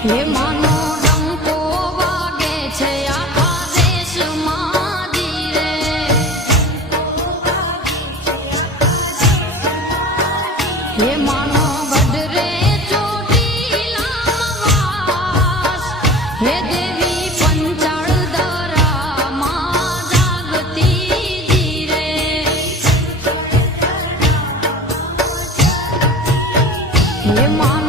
હે માનો ડંકો વાગે છે આખા દેશમાં ધીરે હે માનો ગઢરે ચોટીલામાં વાસ હે દેવી પંચાળ દરામાં જાગતી ધીરે હે માનો